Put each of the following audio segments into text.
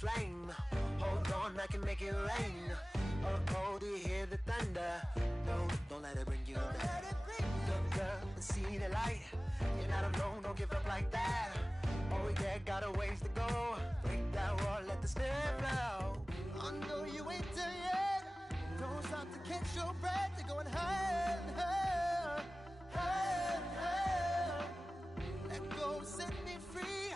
flame. Hold on, I can make it rain. Oh, do you hear the thunder? Don't let it bring you down. Look up and see the light. You're not alone, don't give up like that. Oh yeah, got a ways to go. Break that wall, let the snare blow. I know you ain't done yet. Don't stop to catch your breath. You're going higher and higher, higher and higher. Let go, set me free.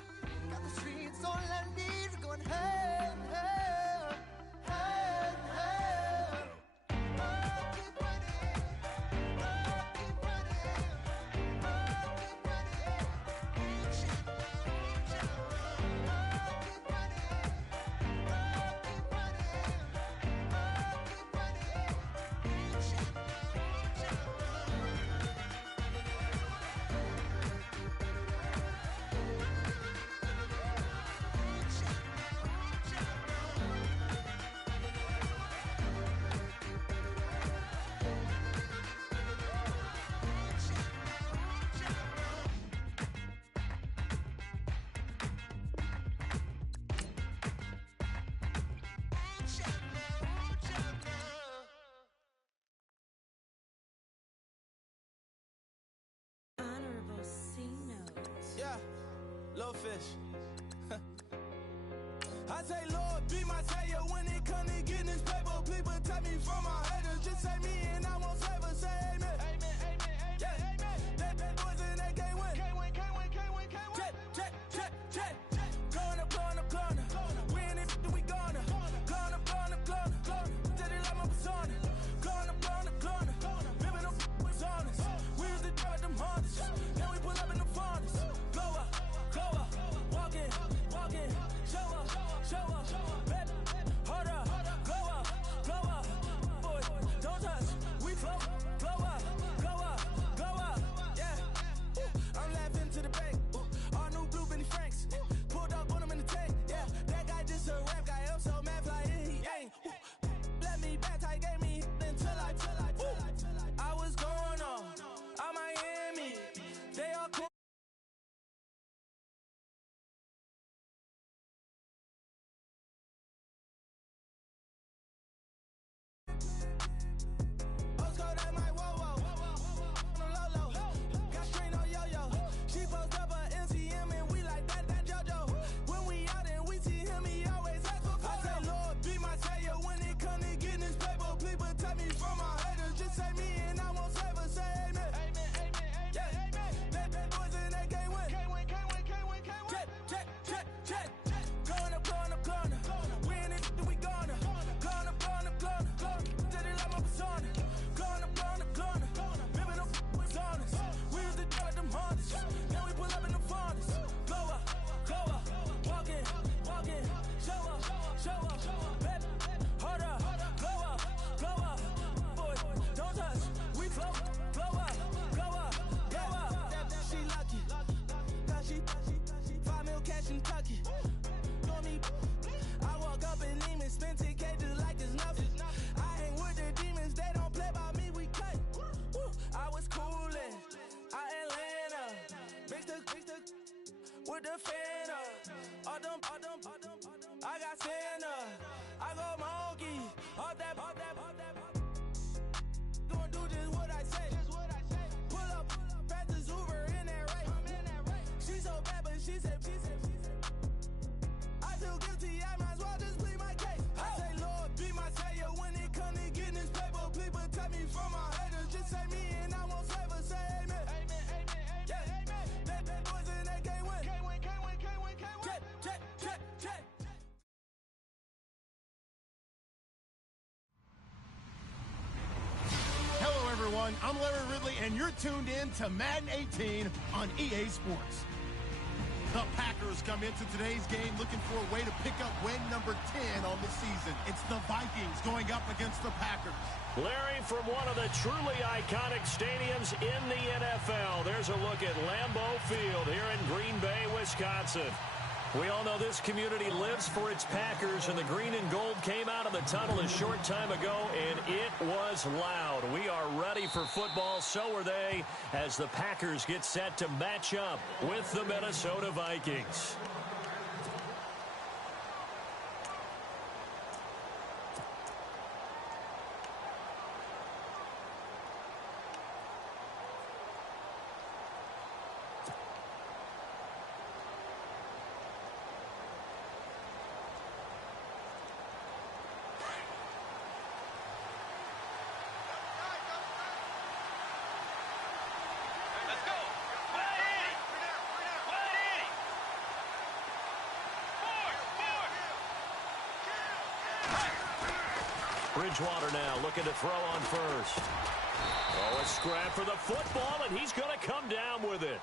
Got the streets all I need. We're going higher and higher, higher and higher. Oh, keep running. Oh, keep running. Oh, keep running. Reach out, reach out. Oh, keep running. Oh, keep running. Oh, keep running. Reach out, reach out. Honorable C note. Yeah, little fish. I say, Lord, be my savior when it comes to getting this paper. Please protect me from my haters. Just say me and I won't save her. Say amen. Amen, amen, amen, yeah. Amen. That boys and they can't win. Can't win, can't win, can't win, can't win. Check. Going up, going up, going up. We in it, we gonna. Going up, going up, going up. Did it like my persona. Going up, going up, going up. Living up was honest. We used to drive them hardest. Now we pull up in the furnace. Glow up, walking, show up, baby, hold up, glow up, boy, don't touch, we flow up, yeah. I'm laughing to the bank, all new blue Benny Franks, pulled up on him in the tank, yeah. That guy just a rap guy, I'm so mad, fly in, he ain't. Let me back, tight, gave me until I was going on, out Miami, they all cool. Postcode at my whoa, no low. Got screen on yo-yo. She post up her MCM and we like that JoJo. When we out and we see him, he always ask for photo. I say, Lord, be my savior when it come to getting this paper. Please protect me from my haters. Just say me and I won't save her. Say amen. Amen, amen, amen, yeah. That boys and they can't win. Can't win, can't win, can't win, can't win. Check. Going up, going up, going up. We in it, we gonna. Going up, going up, going up. Did it like my persona. Going up, going up, going up. Living up was honest. We used to drive them hardest. Now we pull up in the furnace. Glow up, walking, show up, baby, hold up, glow up, boy, don't touch, we flow, glow up, yeah. She lucky, cause she 5 mil cash in Kentucky. Know me, I walk up in Neiman, spend 10K just like it's nothing. I hang with the demons, they don't play by me, we cut. Woo. I was coolin', out Atlanta, mixed with the Fanta. All them, I got Santa, I go monkey, all that. Gonna do just what I say. Pull up, pass the Uber in that right. She so bad, but she said. I feel guilty, I might as well just plead my case. I say, Lord, be my savior when it come to getting this paper. Please protect me from my haters. Just say me and I won't save her. Say amen. Amen, amen, yeah. That boys and they can't win. Can't win, can't win, can't win, can't win. Check. Hello, everyone. I'm Larry Ridley, and you're tuned in to Madden 18 on EA Sports. The Packers come into today's game looking for a way to pick up win number 10 on the season. It's the Vikings going up against the Packers. Larry, from one of the truly iconic stadiums in the NFL, there's a look at Lambeau Field here in Green Bay, Wisconsin. We all know this community lives for its Packers, and the green and gold came out of the tunnel a short time ago, and it was loud. We are ready for football, so are they, as the Packers get set to match up with the Minnesota Vikings. Bridgewater now looking to throw on first. Oh, a scrap for the football, and he's going to come down with it.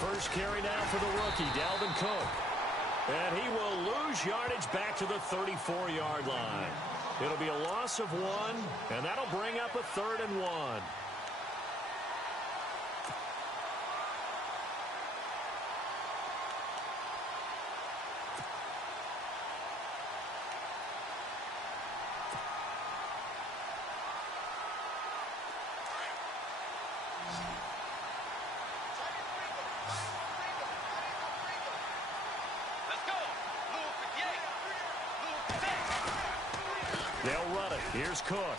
First carry now for the rookie, Dalvin Cook. And he will lose yardage back to the 34-yard line. It'll be a loss of 1, and that'll bring up a 3rd and 1. They'll run it. Here's Cook.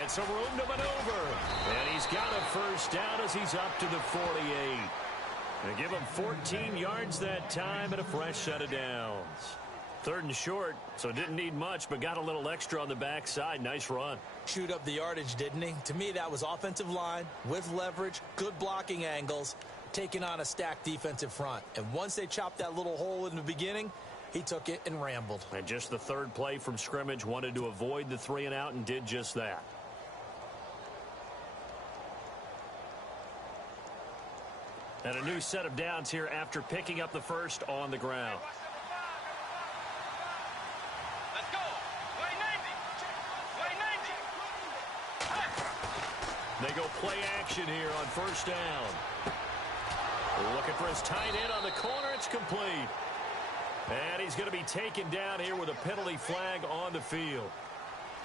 And some room to maneuver. And he's got a first down as he's up to the 48. They give him 14 yards that time and a fresh set of downs. 3rd and short, so didn't need much, but got a little extra on the backside. Nice run. Chewed up the yardage, didn't he? To me, that was offensive line with leverage, good blocking angles, taking on a stacked defensive front. And once they chopped that little hole in the beginning, he took it and rambled. And just the 3rd play from scrimmage, wanted to avoid the 3 and out and did just that. And a new set of downs here after picking up the first on the ground. Let's go. Play 90. They go play action here on first down. Looking for his tight end on the corner. It's complete. And he's going to be taken down here with a penalty flag on the field.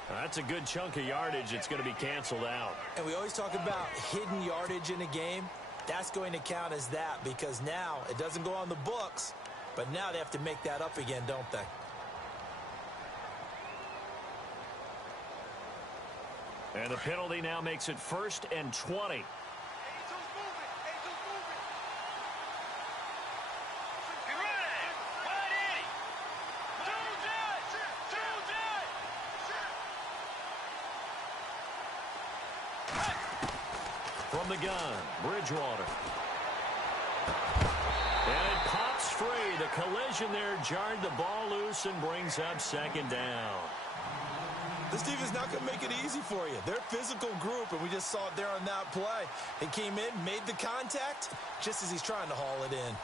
That's a good chunk of yardage. It's going to be canceled out. And we always talk about hidden yardage in a game. That's going to count as that because now it doesn't go on the books, but now they have to make that up again, don't they? And the penalty now makes it 1st and 20. From the gun, Bridgewater. And it pops free. The collision there jarred the ball loose and brings up 2nd down. This defense not going to make it easy for you. They're a physical group, and we just saw it there on that play. He came in, made the contact, just as he's trying to haul it in.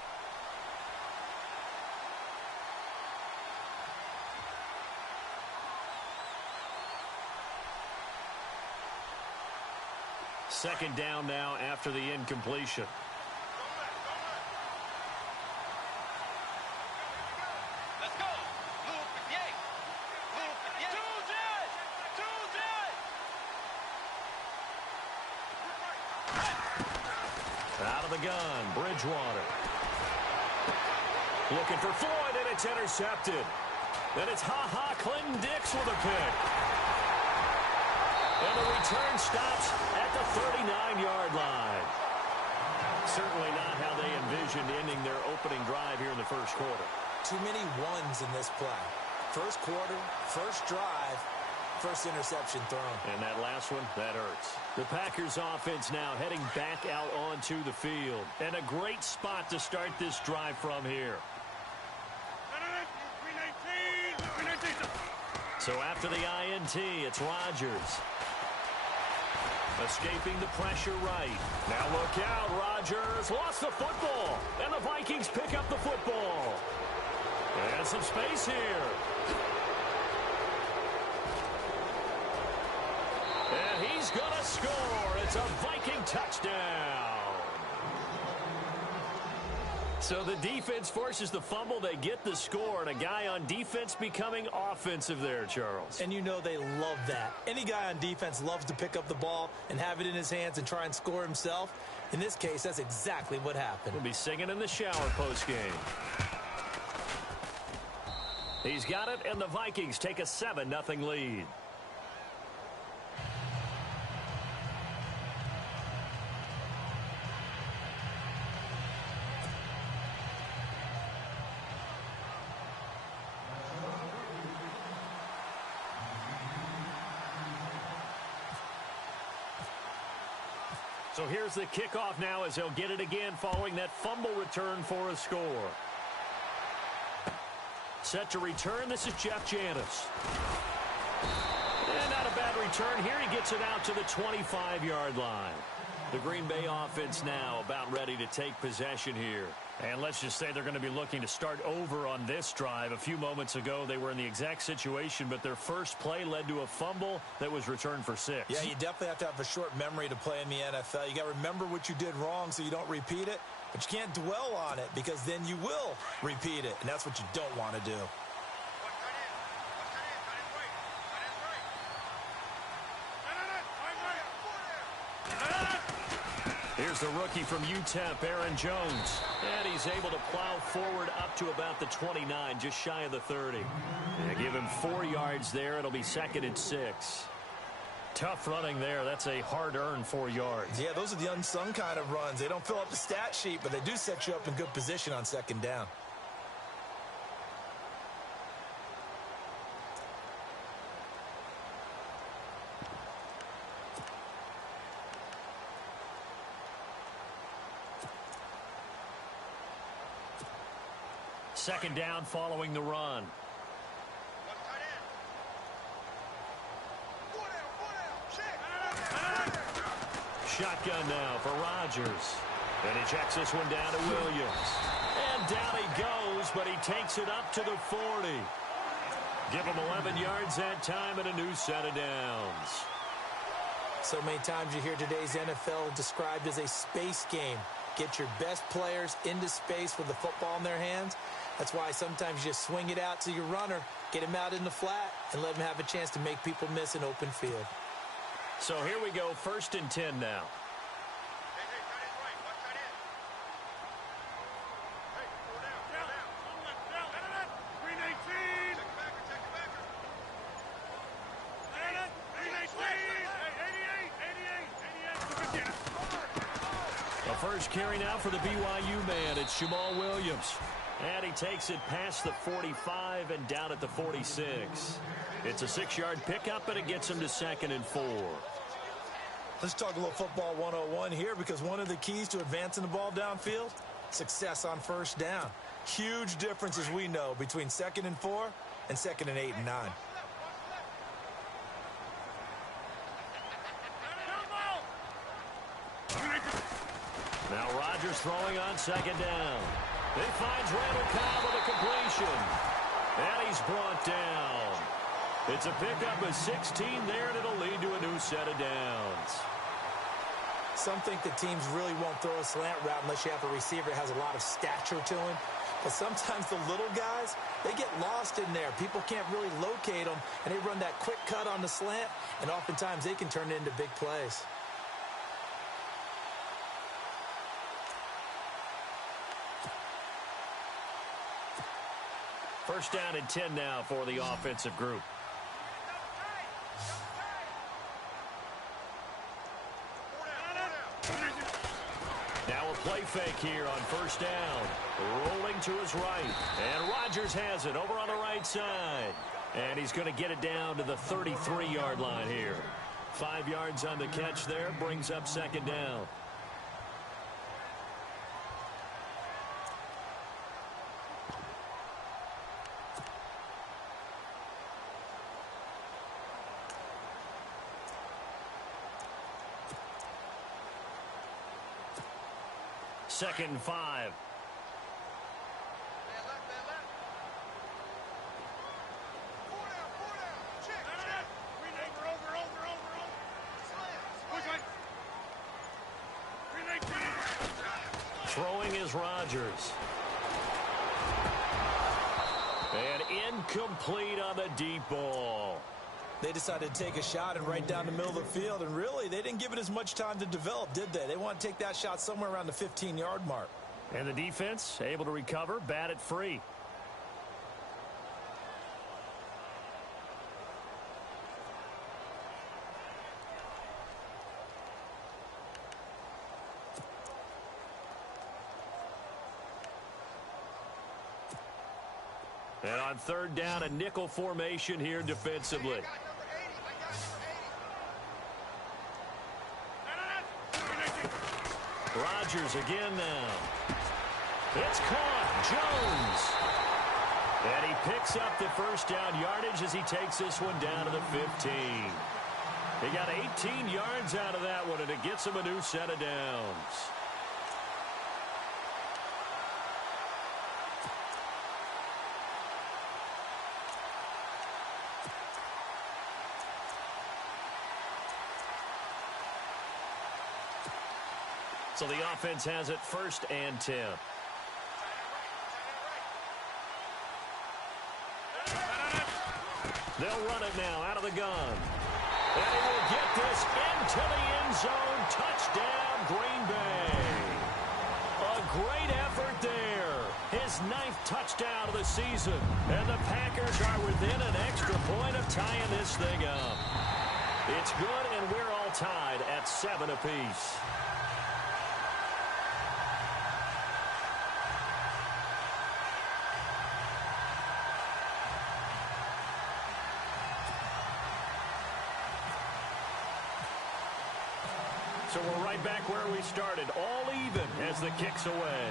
Second down now after the incompletion. Let's go. Move 58. Move 58. Out of the gun, Bridgewater. Looking for Floyd, and it's intercepted. Then it's Clinton Dix with a pick. And the return stops at the 39-yard line. Certainly not how they envisioned ending their opening drive here in the first quarter. Too many ones in this play. First quarter, first drive, first interception thrown. And that last one, that hurts. The Packers offense now heading back out onto the field. And a great spot to start this drive from here. So after the INT, it's Rodgers. Escaping the pressure right. Now look out, Rodgers lost the football. And the Vikings pick up the football. And some space here. And he's going to score. It's a Viking touchdown. So the defense forces the fumble. They get the score, and a guy on defense becoming offensive there, Charles. And you know they love that. Any guy on defense loves to pick up the ball and have it in his hands and try and score himself. In this case, that's exactly what happened. He'll be singing in the shower post-game. He's got it, and the Vikings take a 7-0 lead. So here's the kickoff now as he'll get it again following that fumble return for a score. Set to return, this is Jeff Janis. And not a bad return here. He gets it out to the 25-yard line. The Green Bay offense now about ready to take possession here. And let's just say they're going to be looking to start over on this drive. A few moments ago, they were in the exact situation, but their first play led to a fumble that was returned for 6. Yeah, you definitely have to have a short memory to play in the NFL. You got to remember what you did wrong so you don't repeat it, but you can't dwell on it because then you will repeat it, and that's what you don't want to do. Here's the rookie from UTEP, Aaron Jones. And he's able to plow forward up to about the 29, just shy of the 30. They give him 4 yards there. It'll be 2nd and 6. Tough running there. That's a hard-earned 4 yards. Yeah, those are the unsung kind of runs. They don't fill up the stat sheet, but they do set you up in good position on 2nd down. Second down following the run. Shotgun now for Rodgers. And he checks this one down to Williams. And down he goes, but he takes it up to the 40. Give him 11 yards that time and a new set of downs. So many times you hear today's NFL described as a space game. Get your best players into space with the football in their hands. That's why sometimes you just swing it out to your runner, get him out in the flat, and let him have a chance to make people miss an open field. So here we go, 1st and 10 now. First carry now for the BYU man. It's Jamal Williams. And he takes it past the 45 and down at the 46. It's a 6-yard pickup, and it gets him to 2nd and 4. Let's talk a little football 101 here, because one of the keys to advancing the ball downfield, success on 1st down. Huge difference, as we know, between 2nd and 4 and 2nd and 8 and 9. Now Rodgers throwing on 2nd down. He finds Randall Cobb with a completion. And he's brought down. It's a pickup of 16 there, and it'll lead to a new set of downs. Some think that teams really won't throw a slant route unless you have a receiver that has a lot of stature to him. But sometimes the little guys, they get lost in there. People can't really locate them, and they run that quick cut on the slant, and oftentimes they can turn it into big plays. First down and 10 now for the offensive group. Now a play fake here on 1st down. Rolling to his right. And Rodgers has it over on the right side. And he's going to get it down to the 33-yard line here. 5 yards on the catch there. Brings up 2nd down. Second and 5. Throwing is Rodgers. And incomplete on the deep ball. They decided to take a shot and right down the middle of the field, and really, they didn't give it as much time to develop, did they? They want to take that shot somewhere around the 15-yard mark. And the defense able to recover, bat it free. And on third down, a nickel formation here defensively. Rodgers again now. It's caught. Jones. And he picks up the first down yardage as he takes this one down to the 15. He got 18 yards out of that one, and it gets him a new set of downs. So the offense has it 1st and 10. They'll run it now out of the gun. And he will get this into the end zone. Touchdown, Green Bay. A great effort there. His 9th touchdown of the season. And the Packers are within an extra point of tying this thing up. It's good, and we're all tied at 7 apiece. So we're right back where we started, all even as the kick's away.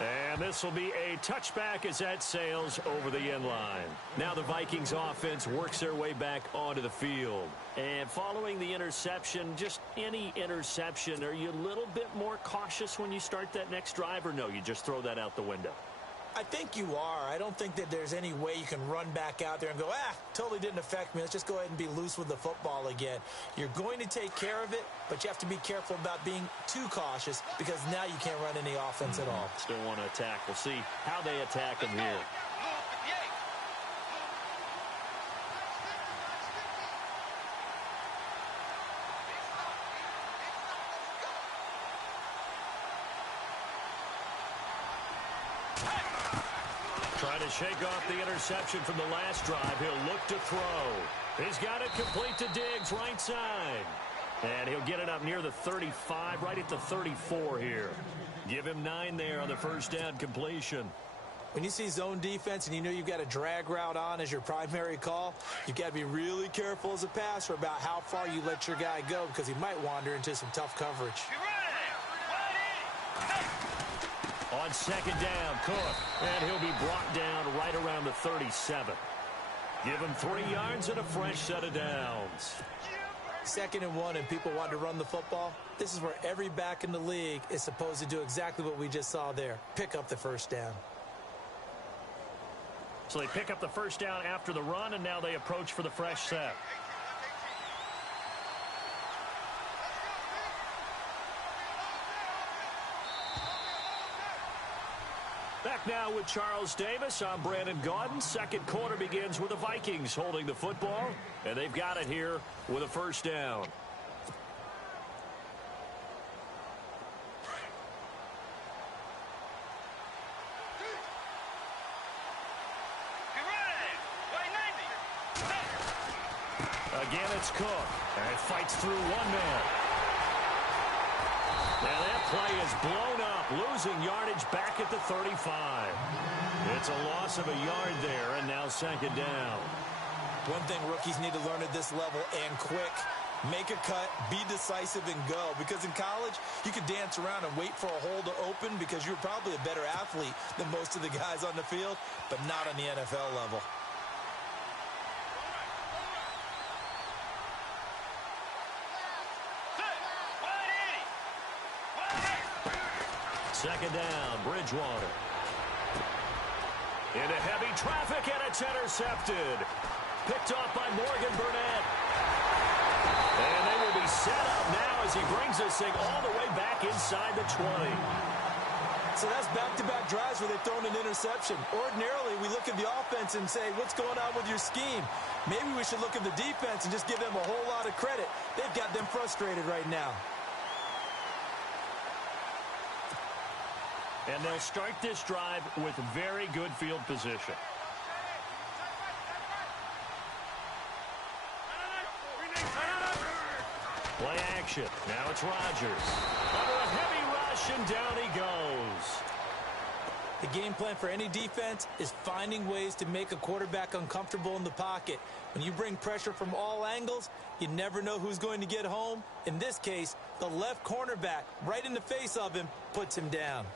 And this will be a touchback as that sails over the end line. Now the Vikings offense works their way back onto the field. And following the interception, just any interception, are you a little bit more cautious when you start that next drive, or no, you just throw that out the window? I think you are. I don't think that there's any way you can run back out there and go, totally didn't affect me. Let's just go ahead and be loose with the football again. You're going to take care of it, but you have to be careful about being too cautious because now you can't run any offense at all. Still want to attack. We'll see how they attack him here. Trying to shake off the interception from the last drive. He'll look to throw. He's got it complete to Diggs, right side. And he'll get it up near the 35, right at the 34 here. Give him 9 there on the first down completion. When you see zone defense and you know you've got a drag route on as your primary call, you've got to be really careful as a passer about how far you let your guy go because he might wander into some tough coverage. On second down, Cook, and he'll be brought down right around the 37. Give him 3 yards and a fresh set of downs. 2nd and 1, and people want to run the football. This is where every back in the league is supposed to do exactly what we just saw there. Pick up the first down. So they pick up the first down after the run, and now they approach for the fresh set. Back now with Charles Davis. I'm Brandon Gaudin. Second quarter begins with the Vikings holding the football, and they've got it here with a first down. Again, it's Cook, and it fights through one man. Now that play is blown up, losing yardage back at the 35. It's a loss of a yard there, and now second down. One thing rookies need to learn at this level, and quick, make a cut, be decisive, and go. Because in college, you could dance around and wait for a hole to open because you're probably a better athlete than most of the guys on the field, but not on the NFL level. Second down, Bridgewater. Into heavy traffic, and it's intercepted. Picked off by Morgan Burnett. And they will be set up now as he brings this thing all the way back inside the 20. So that's back-to-back drives where they've thrown an interception. Ordinarily, we look at the offense and say, what's going on with your scheme? Maybe we should look at the defense and just give them a whole lot of credit. They've got them frustrated right now. And they'll start this drive with very good field position. Play action. Now it's Rodgers. Under a heavy rush, and down he goes. The game plan for any defense is finding ways to make a quarterback uncomfortable in the pocket. When you bring pressure from all angles, you never know who's going to get home. In this case, the left cornerback, right in the face of him, puts him down.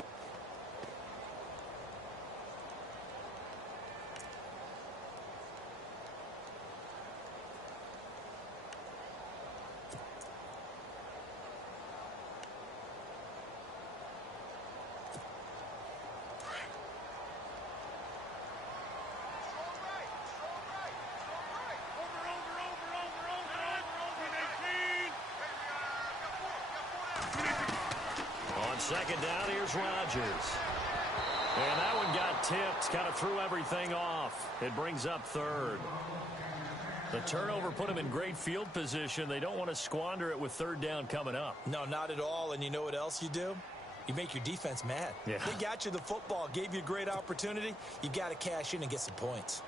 Second down, here's Rodgers. And that one got tipped, kind of threw everything off. It brings up third. The turnover put them in great field position. They don't want to squander it with third down coming up. No, not at all. And you know what else you do? You make your defense mad. Yeah. They got you the football, gave you a great opportunity. You got to cash in and get some points.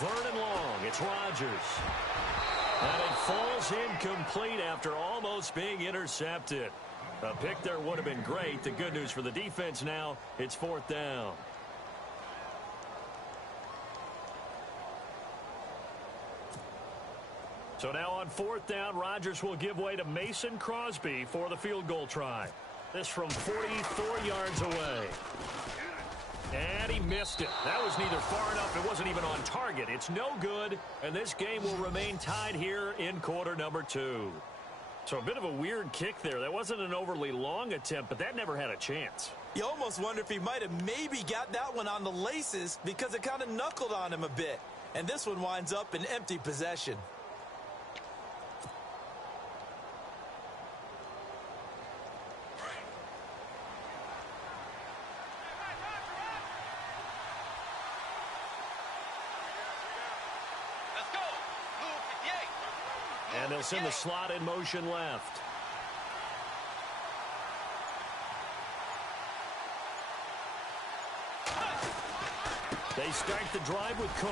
Third and long, it's Rodgers. And it falls incomplete after almost being intercepted. A pick there would have been great. The good news for the defense now, it's fourth down. So now on fourth down, Rodgers will give way to Mason Crosby for the field goal try. This from 44 yards away. And he missed it. That was neither far enough. It wasn't even on target. It's no good, and this game will remain tied here in quarter number 2. So a bit of a weird kick there. That wasn't an overly long attempt, but that never had a chance. You almost wonder if he might have maybe got that one on the laces because it kind of knuckled on him a bit. And this one winds up in empty possession. And they'll send the slot in motion left. They start the drive with Cook.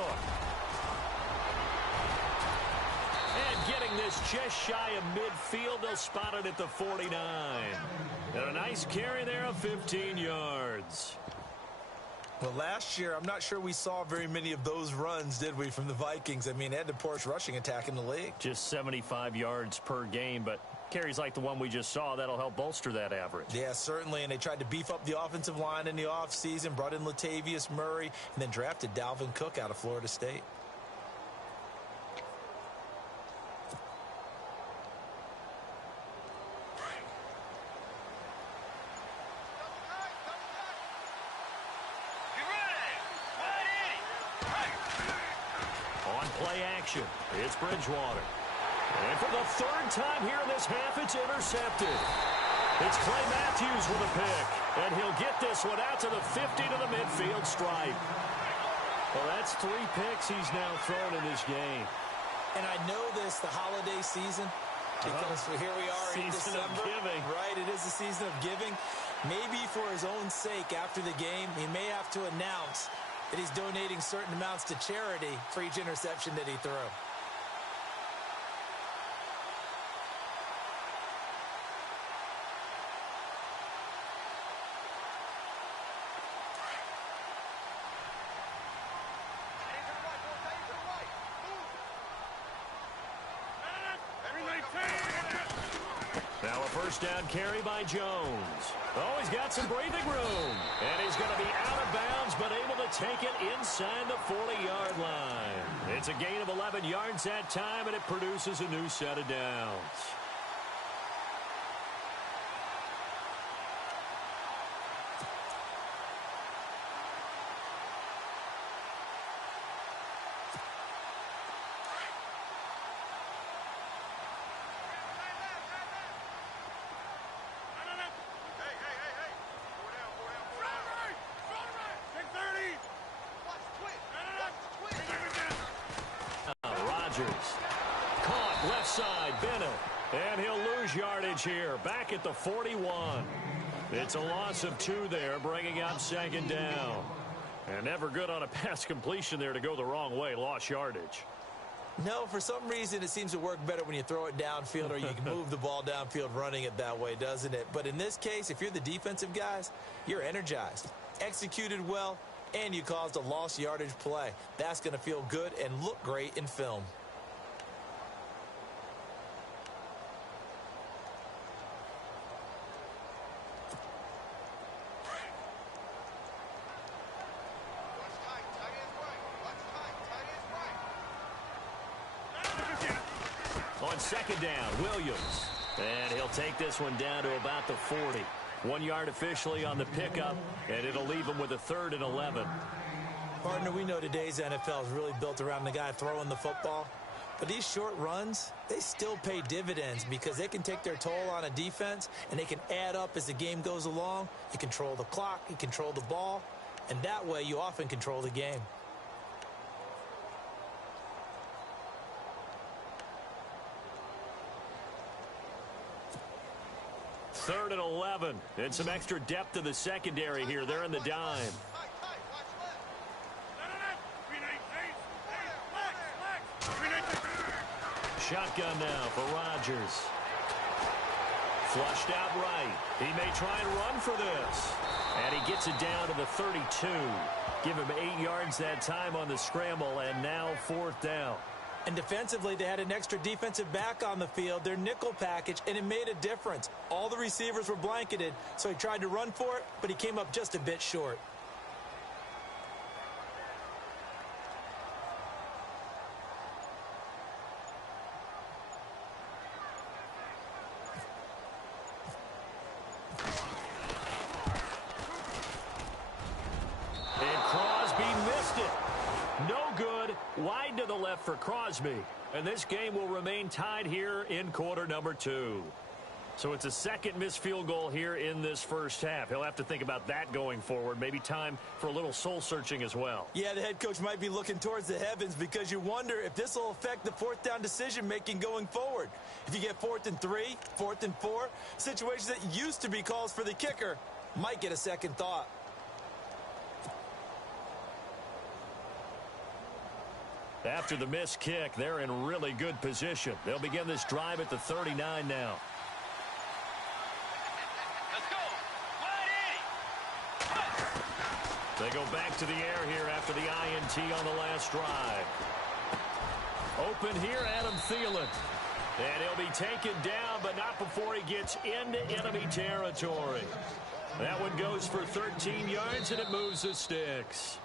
And getting this just shy of midfield, they'll spot it at the 49. And a nice carry there of 15 yards. Well, last year, I'm not sure we saw very many of those runs, did we, from the Vikings? I mean, they had the poorest rushing attack in the league. Just 75 yards per game, but carries like the one we just saw, that'll help bolster that average. Yeah, certainly, and they tried to beef up the offensive line in the offseason, brought in Latavius Murray, and then drafted Dalvin Cook out of Florida State. It's Bridgewater. And for the third time here in this half, it's intercepted. It's Clay Matthews with a pick. And he'll get this one out to the 50 to the midfield stripe. Well, that's 3 picks he's now thrown in this game. And I know this, the holiday season, because here we are in December. Season of giving. Right, it is the season of giving. Maybe for his own sake after the game, he may have to announce that he's donating certain amounts to charity for each interception that he threw. Now a first down carry by Jones. Oh, he's got some breathing room. And he's going to be out of bounds, but able to take it inside the 40-yard line. It's a gain of 11 yards that time, and it produces a new set of downs. Rogers. Caught left side, Bennett. And he'll lose yardage here, back at the 41. It's a loss of 2 there, bringing up second down. And never good on a pass completion there to go the wrong way, lost yardage. No, for some reason it seems to work better when you throw it downfield or you can move the ball downfield running it that way, doesn't it? But in this case, if you're the defensive guys, you're energized, executed well, and you caused a lost yardage play. That's going to feel good and look great in film. On second down, Williams. And he'll take this one down to about the 40. 1 yard officially on the pickup, and it'll leave him with a 3rd and 11. Partner, we know today's NFL is really built around the guy throwing the football. But these short runs, they still pay dividends because they can take their toll on a defense, and they can add up as the game goes along. You control the clock, you control the ball, and that way you often control the game. Third and 11, and some extra depth to the secondary here. They're in the dime. Shotgun now for Rodgers. Flushed out right. He may try and run for this. And he gets it down to the 32. Give him 8 yards that time on the scramble, and now 4th down. And defensively, they had an extra defensive back on the field, their nickel package, and it made a difference. All the receivers were blanketed, so he tried to run for it, but he came up just a bit short. And Crosby missed it. No good. Wide to the left for Crosby. And this game will remain tied here in quarter number 2. So it's a second missed field goal here in this first half. He'll have to think about that going forward. Maybe time for a little soul-searching as well. Yeah, the head coach might be looking towards the heavens because you wonder if this will affect the 4th down decision-making going forward. If you get 4th and 3, 4th and 4, situations that used to be calls for the kicker might get a second thought. After the missed kick, they're in really good position. They'll begin this drive at the 39 now. Let's go. Wide 80. They go back to the air here after the INT on the last drive. Open here, Adam Thielen. And he'll be taken down, but not before he gets into enemy territory. That one goes for 13 yards, and it moves the sticks.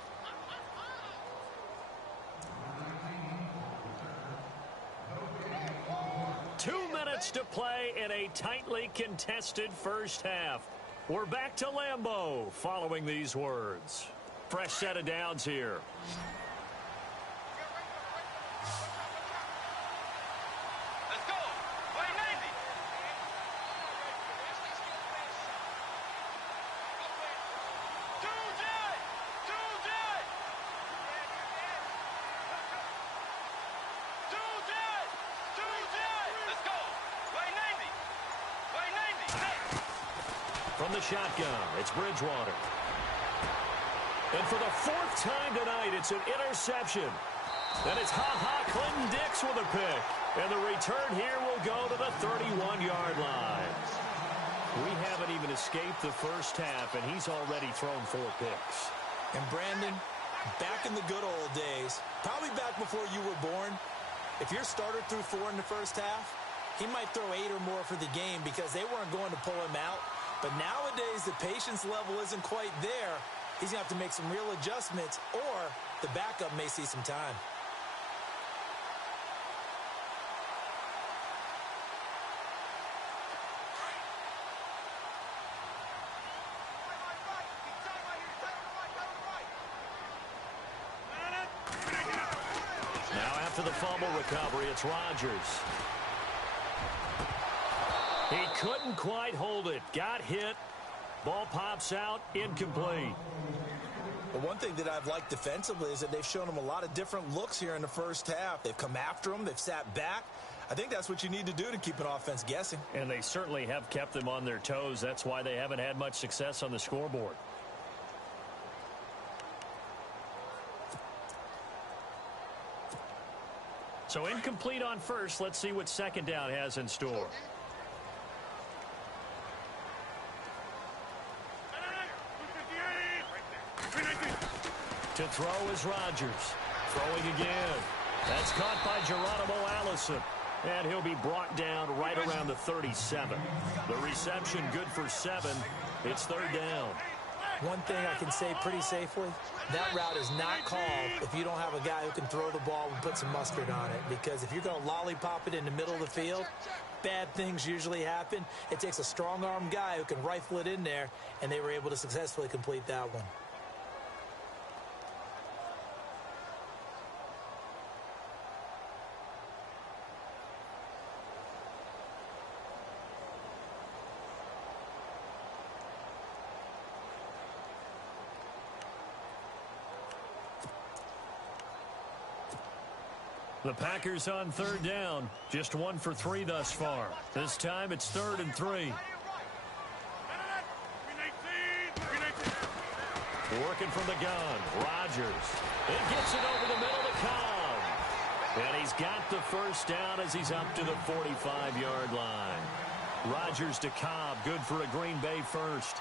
To play in a tightly contested first half. We're back to Lambeau following these words. Fresh set of downs here. Let's go. Wide 90. Let's go. Wide 90. Wide 90. From the shotgun, it's Bridgewater. And for the 4th time tonight, it's an interception. And it's Clinton Dix with a pick. And the return here will go to the 31-yard line. We haven't even escaped the first half, and he's already thrown 4 picks. And Brandon, back in the good old days, probably back before you were born, if your starter threw 4 in the first half, he might throw 8 or more for the game because they weren't going to pull him out. But nowadays, the patience level isn't quite there. He's going to have to make some real adjustments, or the backup may see some time. Now after the fumble recovery, it's Rodgers. He couldn't quite hold it. Got hit. Ball pops out. Incomplete. But one thing that I've liked defensively is that they've shown them a lot of different looks here in the first half. They've come after them. They've sat back. I think that's what you need to do to keep an offense guessing. And they certainly have kept them on their toes. That's why they haven't had much success on the scoreboard. So incomplete on first. Let's see what second down has in store. To throw is Rodgers. Throwing again. That's caught by Geronimo Allison. And he'll be brought down right around the 37. The reception good for 7. It's third down. One thing I can say pretty safely, that route is not called if you don't have a guy who can throw the ball and put some mustard on it. Because if you're going to lollipop it in the middle of the field, bad things usually happen. It takes a strong-arm guy who can rifle it in there, and they were able to successfully complete that one. The Packers on third down. Just 1 for 3 thus far. This time it's 3rd and 3. Working from the gun. Rodgers. It gets it over the middle to Cobb. And he's got the first down as he's up to the 45-yard line. Rodgers to Cobb. Good for a Green Bay first.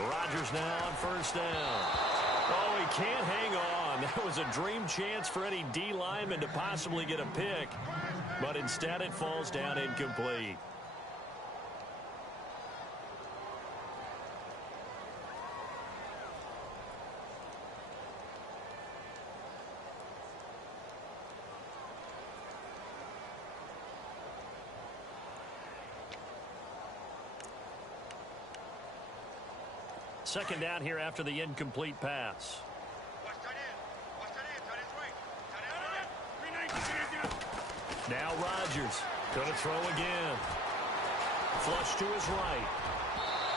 Rodgers now on first down. Oh, he can't hang on. That was a dream chance for any D lineman to possibly get a pick. But instead it falls down incomplete. Second down here after the incomplete pass. Now Rodgers going to throw again. Flush to his right.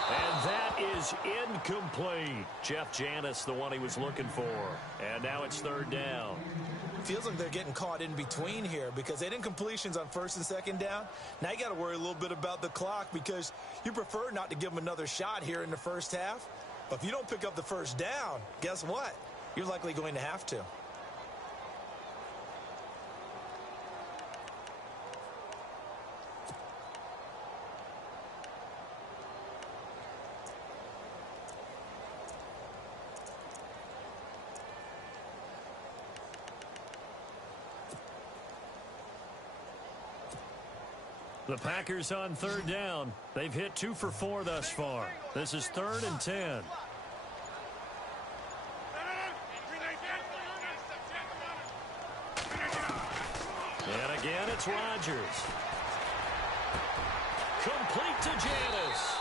And that is incomplete. Jeff Janis, the one he was looking for. And now it's third down. Feels like they're getting caught in between here because they did incompletions on first and second down. Now you got to worry a little bit about the clock because you prefer not to give them another shot here in the first half. But if you don't pick up the first down, guess what? You're likely going to have to. The Packers on third down. They've hit 2 for 4 thus far. This is 3rd and 10. And again, it's Rodgers. Complete to Janis.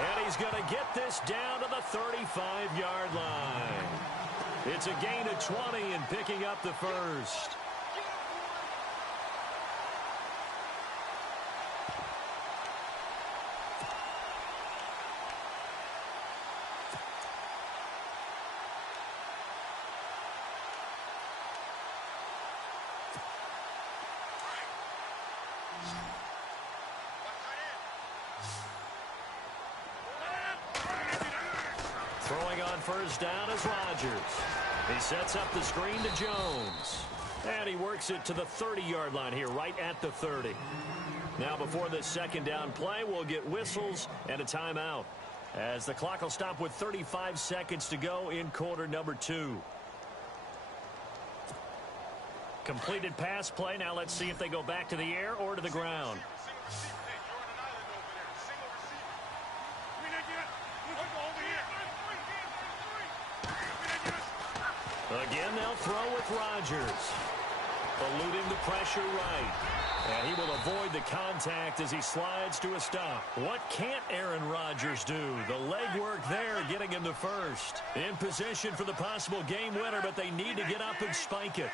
And he's going to get this down to the 35-yard line. It's a gain of 20 and picking up the first. Throwing on first down is Rodgers. He sets up the screen to Jones. And he works it to the 30-yard line here, right at the 30. Now before this second down play, we'll get whistles and a timeout, as the clock will stop with 35 seconds to go in quarter number 2. Completed pass play. Now let's see if they go back to the air or to the ground. Again, they'll throw with Rodgers. eluding the pressure right. And he will avoid the contact as he slides to a stop. What can't Aaron Rodgers do? The legwork there getting him to first. In position for the possible game winner, but they need to get up and spike it.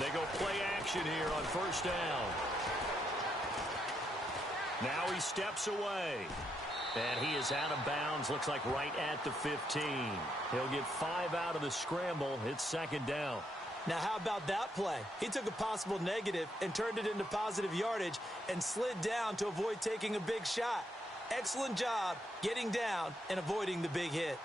They go play action here on first down. Now he steps away. And he is out of bounds, looks like right at the 15. He'll get 5 out of the scramble. It's second down. Now, how about that play? He took a possible negative and turned it into positive yardage and slid down to avoid taking a big shot. Excellent job getting down and avoiding the big hit.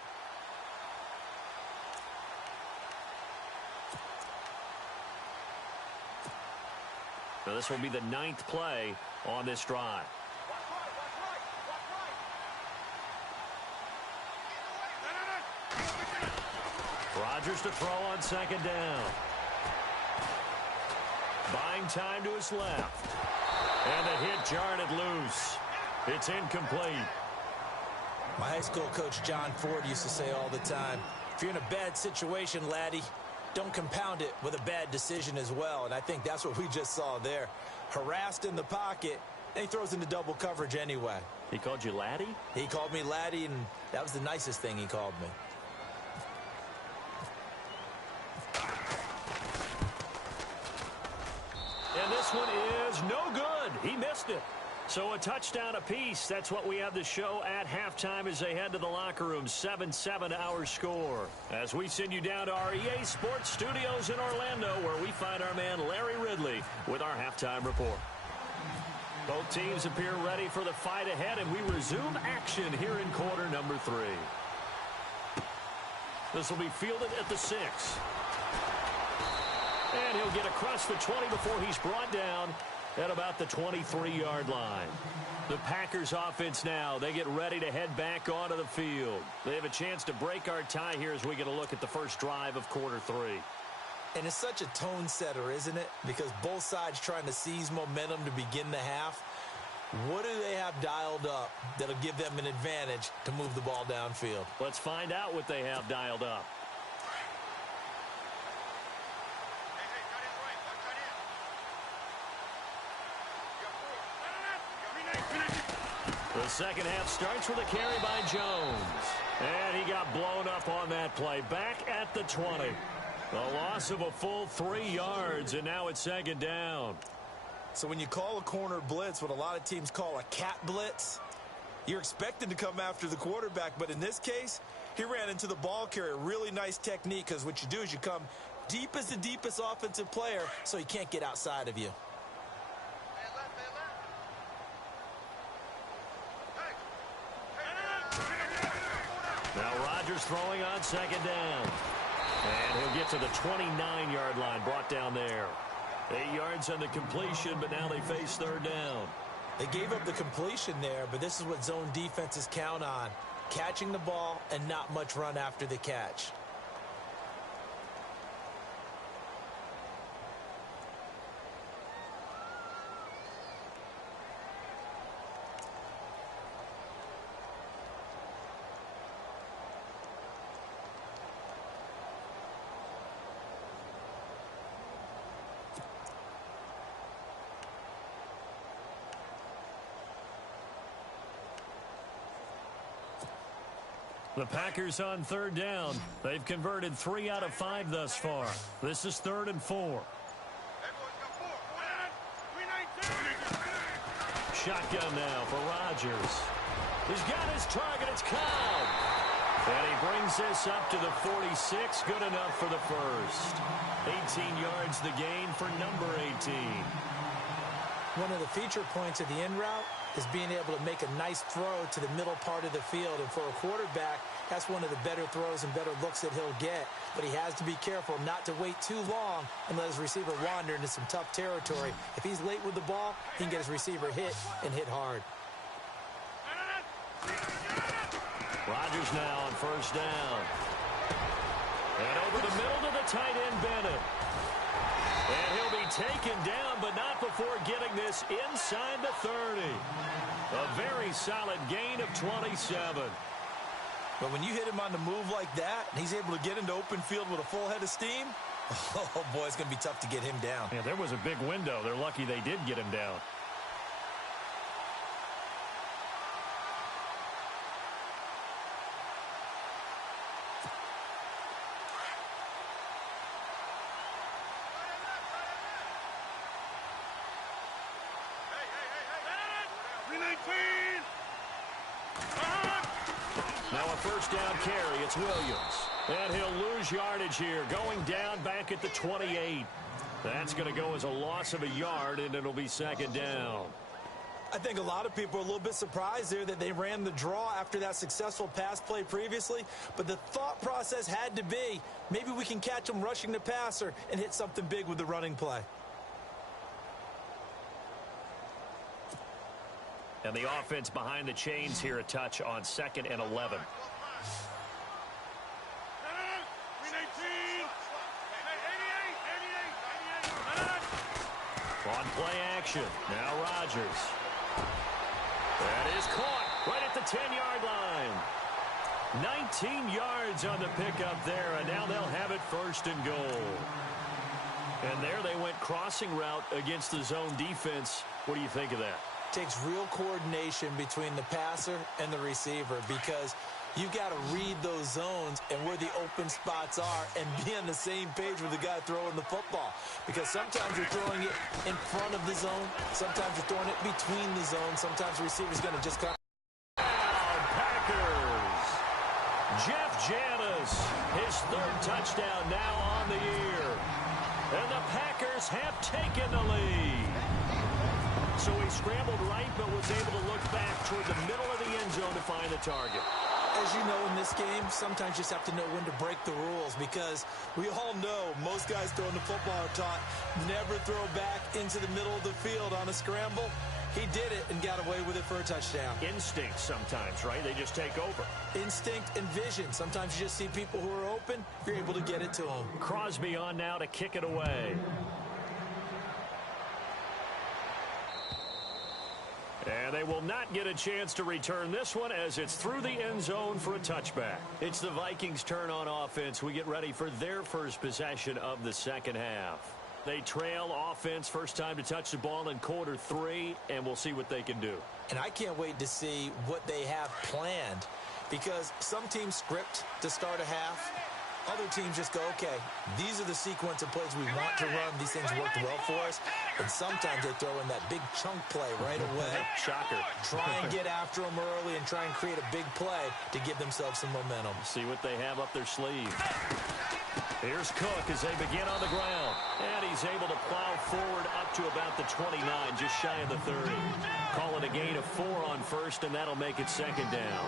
Now, this will be the 9th play on this drive. Rodgers to throw on second down. Buying time to his left. And the hit jarred it loose. It's incomplete. My high school coach John Ford used to say all the time, if you're in a bad situation, laddie, don't compound it with a bad decision as well. And I think that's what we just saw there. Harassed in the pocket, and he throws into double coverage anyway. He called you laddie? He called me laddie, and that was the nicest thing he called me. And this one is no good. He missed it. So a touchdown apiece. That's what we have to show at halftime as they head to the locker room. 7-7 our score. As we send you down to our EA Sports Studios in Orlando, where we find our man Larry Ridley with our halftime report. Both teams appear ready for the fight ahead, and we resume action here in quarter number 3. This will be fielded at the 6. And he'll get across the 20 before he's brought down at about the 23-yard line. The Packers offense now, they get ready to head back onto the field. They have a chance to break our tie here as we get a look at the first drive of quarter 3. And it's such a tone setter, isn't it? Because both sides trying to seize momentum to begin the half. What do they have dialed up that'll give them an advantage to move the ball downfield? Let's find out what they have dialed up. The second half starts with a carry by Jones. And he got blown up on that play. Back at the 20. A loss of a full 3 yards, and now it's second down. So when you call a corner blitz, what a lot of teams call a cat blitz, you're expected to come after the quarterback. But in this case, he ran into the ball carrier. Really nice technique, because what you do is you come deep as the deepest offensive player so he can't get outside of you. Now Rodgers throwing on second down. And he'll get to the 29-yard line, brought down there. 8 yards on the completion, but now they face third down. They gave up the completion there, but this is what zone defenses count on. Catching the ball and not much run after the catch. The Packers on third down. They've converted 3 out of 5 thus far. This is 3rd and 4. Shotgun now for Rodgers. He's got his target. It's Cobb. And he brings this up to the 46. Good enough for the first. 18 yards the gain for number 18. One of the feature points of the in route is being able to make a nice throw to the middle part of the field. And for a quarterback, that's one of the better throws and better looks that he'll get. But he has to be careful not to wait too long and let his receiver wander into some tough territory. If he's late with the ball, he can get his receiver hit and hit hard. Rodgers now on first down. And over the middle to the tight end, Bennett. And he'll be taken down, but not before getting this inside the 30. A very solid gain of 27. But when you hit him on the move like that, and he's able to get into open field with a full head of steam, Oh, boy, it's going to be tough to get him down. Yeah, there was a big window. They're lucky they did get him down. Now a first down carry. It's Williams. And he'll lose yardage here. Going down back at the 28. That's going to go as a loss of a yard, and it'll be second down. I think a lot of people are a little bit surprised there that they ran the draw after that successful pass play previously. But the thought process had to be, maybe we can catch them rushing the passer and hit something big with the running play. And the offense behind the chains here a touch on 2nd and 11. On play action. Now Rodgers. That is caught right at the 10-yard line. 19 yards on the pickup there, and now they'll have it 1st and goal. And there they went crossing route against the zone defense. What do you think of that? Takes real coordination between the passer and the receiver because you got to read those zones and where the open spots are and be on the same page with the guy throwing the football. Because sometimes you're throwing it in front of the zone. Sometimes you're throwing it between the zones. Sometimes the receiver's going to just come. Packers. Jeff Janis, his 3rd touchdown now on the year. And the Packers have taken the lead. So he scrambled right, but was able to look back toward the middle of the end zone to find the target. As you know, in this game, sometimes you just have to know when to break the rules because we all know most guys throwing the football are taught never throw back into the middle of the field on a scramble. He did it and got away with it for a touchdown. Instinct sometimes, right? They just take over. Instinct and vision. Sometimes you just see people who are open. You're able to get it to them. Crosby on now to kick it away. And they will not get a chance to return this one as it's through the end zone for a touchback. It's the Vikings' turn on offense. We get ready for their first possession of the second half. They trail offense, first time to touch the ball in quarter 3, and we'll see what they can do. And I can't wait to see what they have planned because some teams script to start a half. Other teams just go, okay, these are the sequence of plays we want to run. These things worked well for us. And sometimes they throw in that big chunk play right away. Shocker. Try and get after them early and try and create a big play to give themselves some momentum. See what they have up their sleeve. Here's Cook as they begin on the ground. And he's able to plow forward up to about the 29, just shy of the 30. Call it a gain of 4 on first, and that'll make it second down.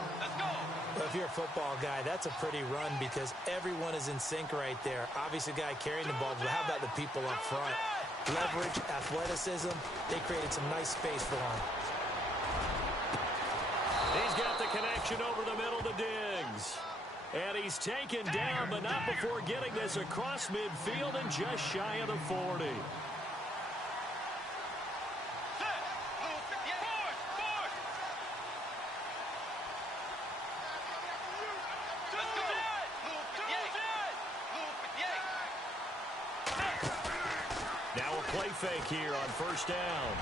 Well, if you're a football guy, that's a pretty run because everyone is in sync right there. Obviously, the guy carrying the ball, but how about the people up front? Leverage, athleticism, they created some nice space for him. He's got the connection over the middle to Diggs. And he's taken down, but not before getting this across midfield and just shy of the 40. Now a play fake here on first down.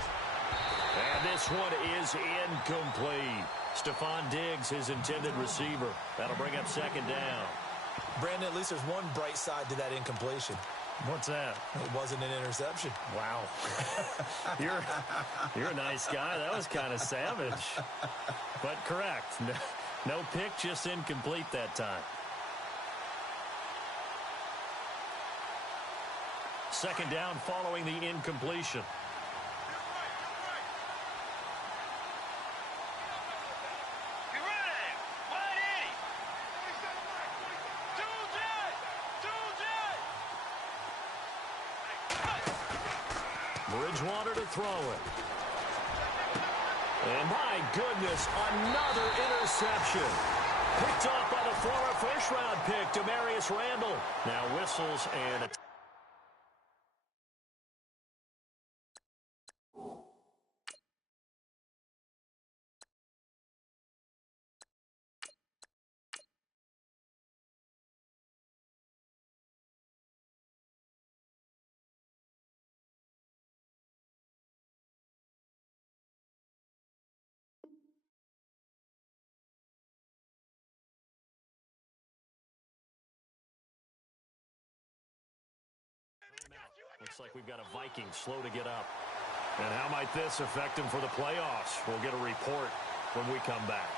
And this one is incomplete. Stephon Diggs, his intended receiver. That'll bring up second down. Brandon, at least there's one bright side to that incompletion. What's that? It wasn't an interception. Wow. You're a nice guy. That was kind of savage. But correct. No pick, just incomplete that time. Second down following the incompletion. Bridgewater to throw it. And my goodness, another interception. Picked off by the former first-round pick, Demarius Randall. Now whistles and a Looks like we've got a Viking slow to get up. And how might this affect him for the playoffs? We'll get a report when we come back.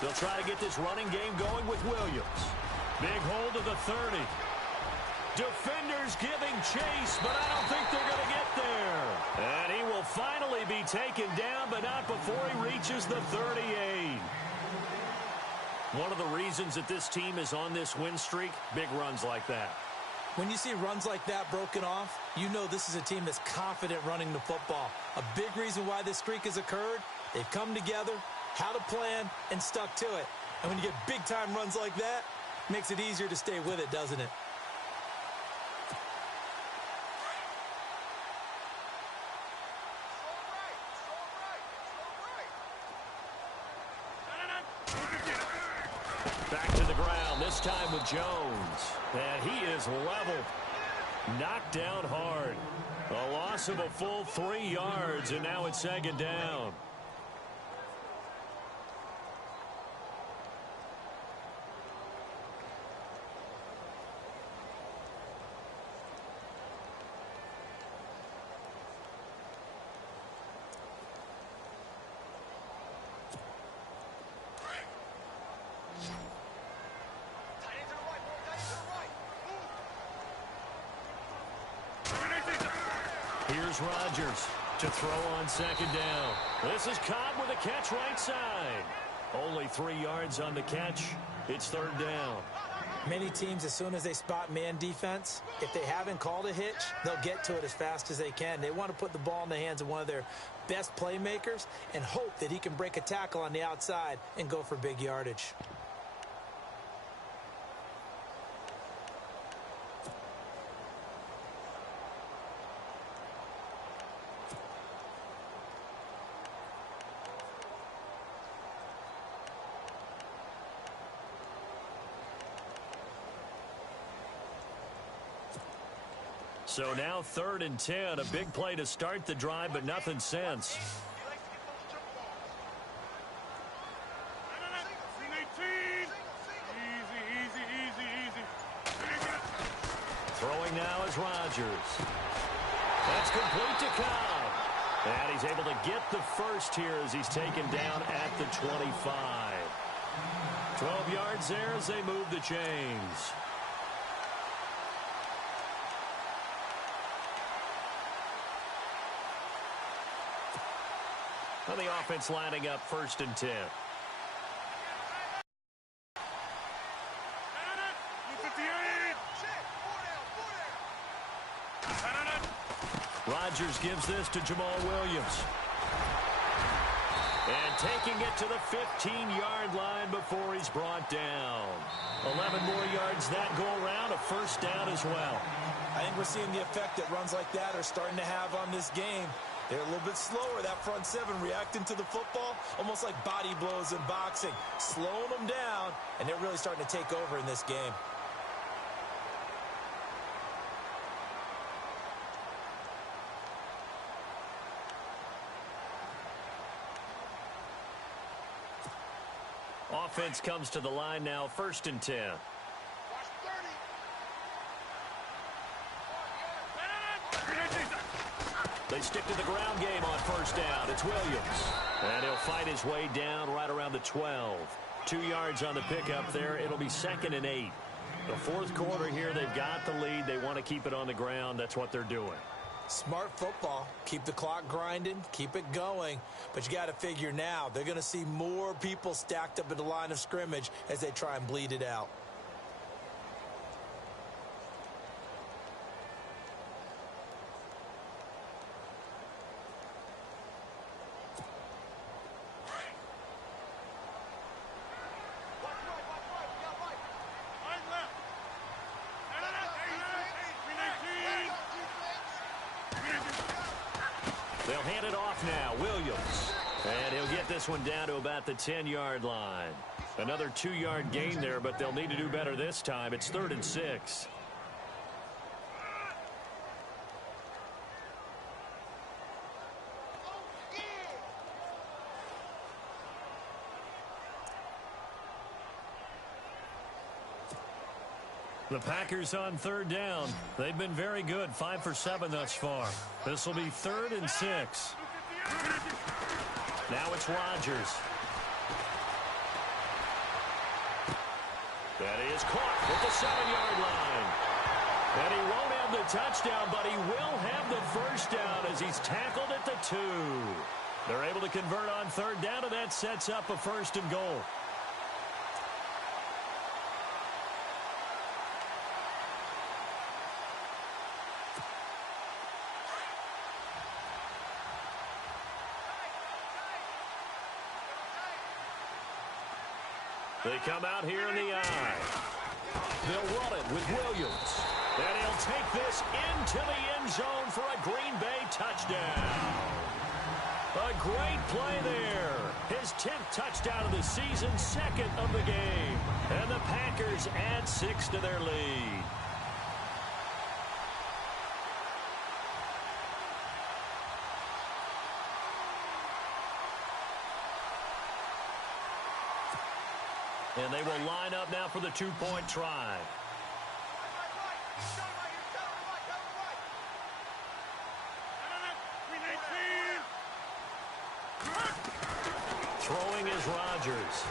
They'll try to get this running game going with Williams. Big hold of the 30. Defenders giving chase, but I don't think they're going to get there. And he will finally be taken down, but not before he reaches the 38. One of the reasons that this team is on this win streak, big runs like that. When you see runs like that broken off, you know this is a team that's confident running the football. A big reason why this streak has occurred, they've come together, had a plan, and stuck to it. And when you get big-time runs like that, it makes it easier to stay with it, doesn't it? Back to the ground, this time with Jones. And he is leveled. Knocked down hard. A loss of a full 3 yards, and now it's second down. Here's Rodgers to throw on second down. This is Cobb with a catch right side. Only 3 yards on the catch. It's third down. Many teams, as soon as they spot man defense, if they haven't called a hitch, they'll get to it as fast as they can. They want to put the ball in the hands of one of their best playmakers and hope that he can break a tackle on the outside and go for big yardage. So now 3rd and 10, a big play to start the drive, but nothing since. Throwing now is Rodgers. That's complete to Cobb. And he's able to get the first here as he's taken down at the 25. 12 yards there as they move the chains. Well, the offense lining up 1st and 10. Rodgers gives this to Jamal Williams. And taking it to the 15-yard line before he's brought down. 11 more yards that go around, a first down as well. I think we're seeing the effect that runs like that are starting to have on this game. They're a little bit slower, that front seven, reacting to the football, almost like body blows in boxing, slowing them down, and they're really starting to take over in this game. Offense comes to the line now, 1st and 10. They stick to the ground game on first down. It's Williams. And he'll fight his way down right around the 12. 2 yards on the pickup there. It'll be 2nd and 8. The 4th quarter here, they've got the lead. They want to keep it on the ground. That's what they're doing. Smart football. Keep the clock grinding. Keep it going. But you got to figure now, they're going to see more people stacked up at the line of scrimmage as they try and bleed it out. They'll hand it off now. Williams And he'll get this one down to about the 10-yard line. Another 2-yard gain there, but they'll need to do better this time. It's 3rd and 6. The Packers on 3rd down. They've been very good, 5 for 7 thus far. This will be 3rd and 6. Now it's Rodgers. That is caught at the 7-yard line. And he won't have the touchdown, but he will have the first down as he's tackled at the 2. They're able to convert on 3rd down, and that sets up a 1st and goal. They come out here in the eye. They'll run it with Williams. And he'll take this into the end zone for a Green Bay touchdown. A great play there. His 10th touchdown of the season, 2nd of the game. And the Packers add 6 to their lead. And they will line up now for the 2-point try. Throwing is Rodgers.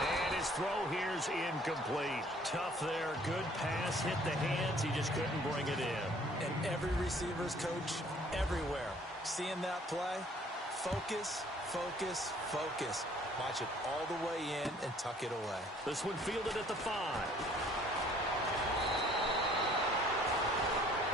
And his throw here's incomplete. Tough there. Good pass. Hit the hands. He just couldn't bring it in. And every receiver's coach everywhere. Seeing that play, focus, focus, focus. Watch it all the way in and tuck it away. This one fielded at the 5.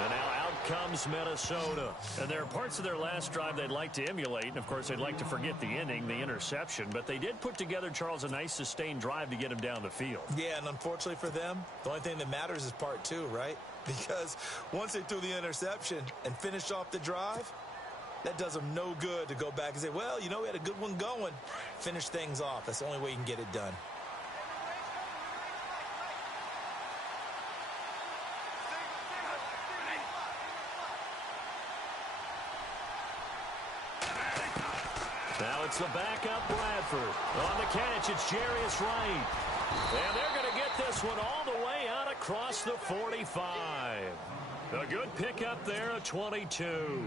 And now out comes Minnesota. And there are parts of their last drive they'd like to emulate. And, of course, they'd like to forget the inning, the interception. But they did put together, Charles, a nice sustained drive to get him down the field. Yeah, and unfortunately for them, the only thing that matters is part 2, right? Because once they threw the interception and finished off the drive, that does them no good to go back and say, well, you know, we had a good one going. Finish things off. That's the only way you can get it done. Now it's the backup Bradford. On the catch, it's Jarius Wright. And they're going to get this one all the way out across the 45. A good pickup there at 22.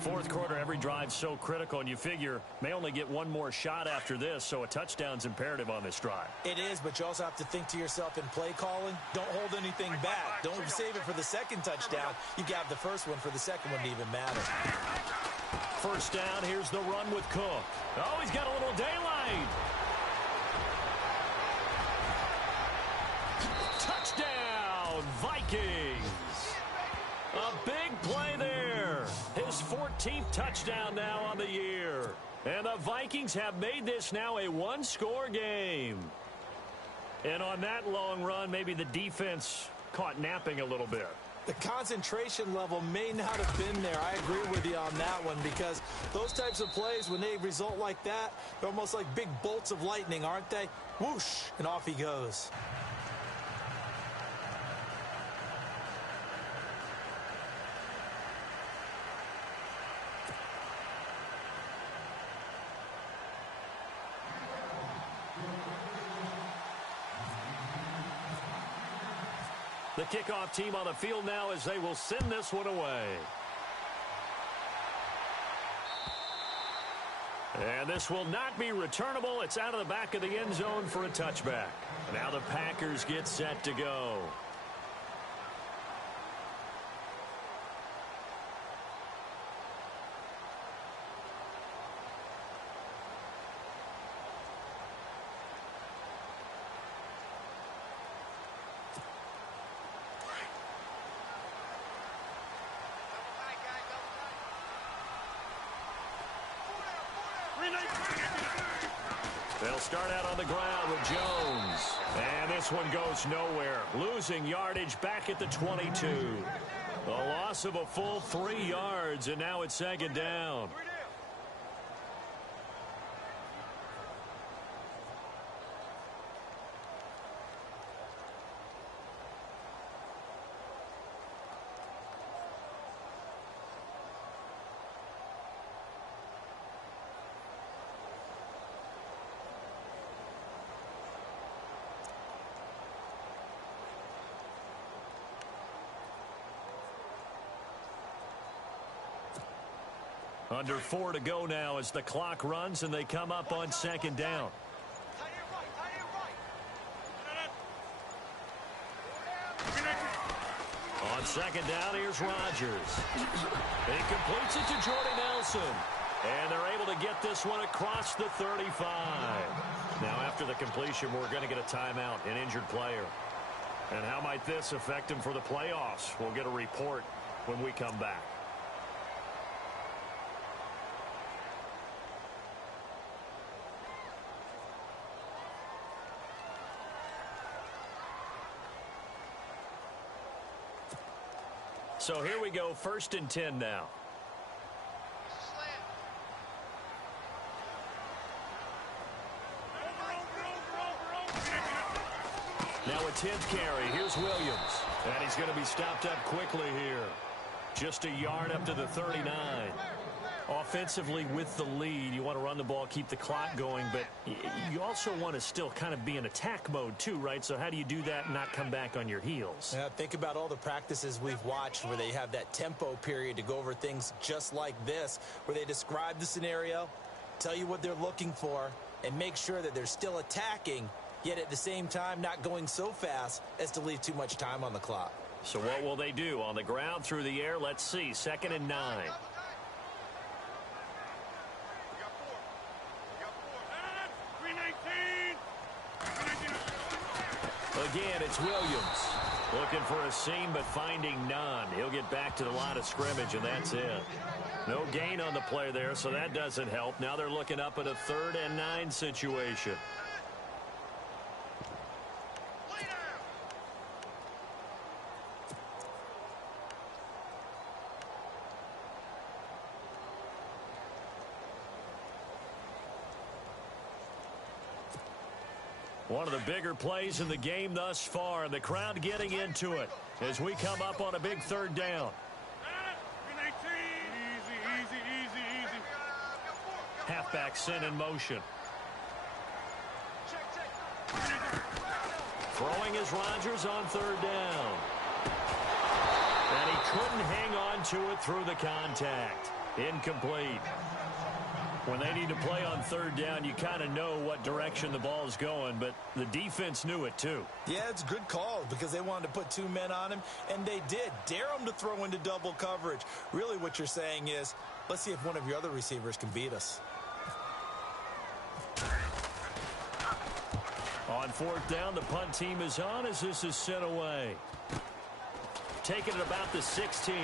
Fourth quarter, every drive's so critical, and you figure may only get one more shot after this, so a touchdown's imperative on this drive. It is, but you also have to think to yourself in play calling, don't hold anything back. Don't save it for the second touchdown. You got the first one for the second one to even matter. First down, here's the run with Cook. Oh, he's got a little daylight. Touchdown, Vikings. A big play there. His 14th touchdown now on the year. And the Vikings have made this now a one-score game. And on that long run, maybe the defense caught napping a little bit. The concentration level may not have been there. I agree with you on that one, because those types of plays, when they result like that, they're almost like big bolts of lightning, aren't they? Whoosh, and off he goes. The kickoff team on the field now as they will send this one away. And this will not be returnable. It's out of the back of the end zone for a touchback. Now the Packers get set to go. They'll start out on the ground with Jones. And this one goes nowhere. Losing yardage back at the 22. A loss of a full 3 yards, and now it's second down. Under 4 to go now as the clock runs and they come up on second down. On second down, here's Rodgers. He completes it to Jordy Nelson. And they're able to get this one across the 35. Now after the completion, we're going to get a timeout, an injured player. And how might this affect him for the playoffs? We'll get a report when we come back. So here we go, 1st and 10 now. Now a 10th carry. Here's Williams. And he's going to be stopped up quickly here. Just a yard up to the 39. Offensively with the lead, you want to run the ball, keep the clock going, but you also want to still kind of be in attack mode too, right? So how do you do that and not come back on your heels? Yeah, think about all the practices we've watched where they have that tempo period to go over things just like this, where they describe the scenario, tell you what they're looking for, and make sure that they're still attacking, yet at the same time not going so fast as to leave too much time on the clock. So what will they do? On the ground, through the air? Let's see. 2nd and 9. Again, it's Williams. Looking for a seam, but finding none. He'll get back to the line of scrimmage, and that's it. No gain on the play there, so that doesn't help. Now they're looking up at a 3rd and 9 situation. One of the bigger plays in the game thus far, and the crowd getting into it as we come up on a big 3rd down. Halfback sent in motion. Throwing is Rodgers on 3rd down. And he couldn't hang on to it through the contact. Incomplete. When they need to play on 3rd down, you kind of know what direction the ball is going, but the defense knew it too. Yeah, it's a good call because they wanted to put 2 men on him, and they did. Dare him to throw into double coverage. Really what you're saying is, let's see if one of your other receivers can beat us. On 4th down, the punt team is on as this is sent away. Taking it about the 16.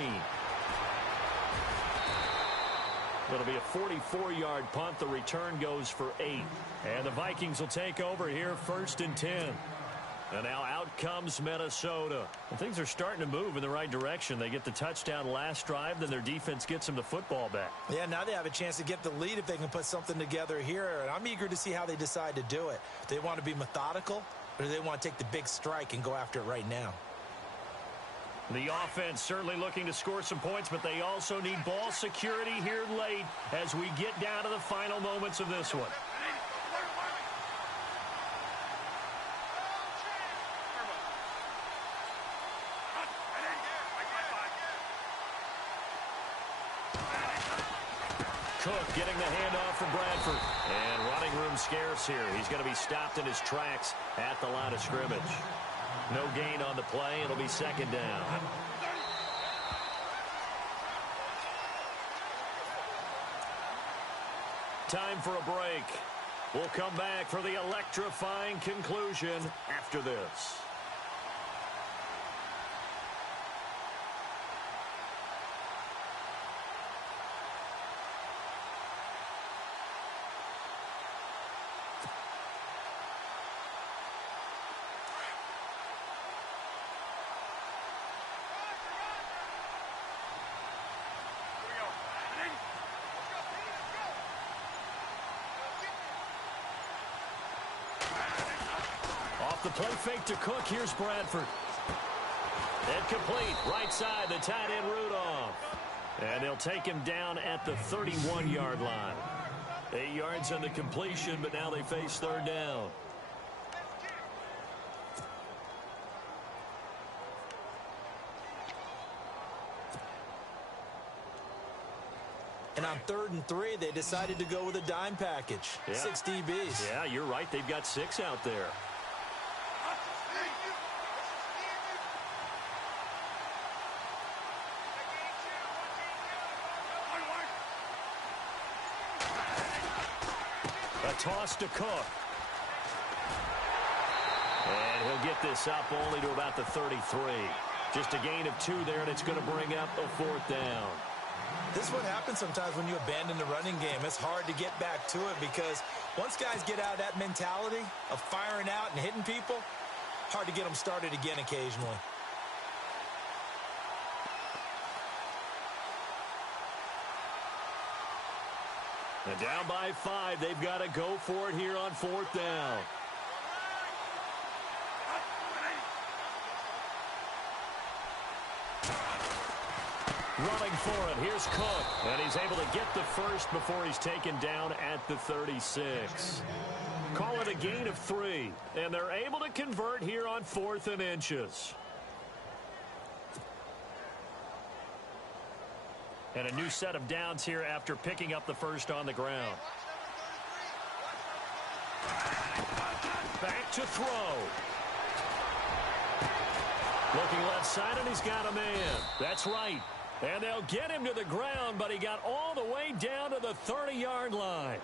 It'll be a 44-yard punt. The return goes for 8. And the Vikings will take over here 1st and 10. And now out comes Minnesota. And things are starting to move in the right direction. They get the touchdown last drive, then their defense gets them the football back. Yeah, now they have a chance to get the lead if they can put something together here. And I'm eager to see how they decide to do it. Do they want to be methodical, or do they want to take the big strike and go after it right now? The offense certainly looking to score some points, but they also need ball security here late as we get down to the final moments of this one. Cook getting the handoff from Bradford. And running room scarce here. He's going to be stopped in his tracks at the line of scrimmage. No gain on the play. It'll be 2nd down. Time for a break. We'll come back for the electrifying conclusion after this. The play fake to Cook. Here's Bradford. Incomplete. Right side, the tight end Rudolph. And they'll take him down at the 31-yard line. 8 yards on the completion, but now they face third down. And on 3rd and 3, they decided to go with a dime package. Yeah. 6 DBs. Yeah, you're right. They've got 6 out there. A toss to Cook. And he'll get this up only to about the 33. Just a gain of 2 there, and it's going to bring up a 4th down. This is what happens sometimes when you abandon the running game. It's hard to get back to it because once guys get out of that mentality of firing out and hitting people, hard to get them started again occasionally. And down by 5, they've got to go for it here on 4th down. Running for it, here's Cook. And he's able to get the first before he's taken down at the 36. Call it a gain of 3. And they're able to convert here on 4th and inches. And a new set of downs here after picking up the first on the ground. Back to throw. Looking left side, and he's got a man. That's right. And they'll get him to the ground, but he got all the way down to the 30-yard line.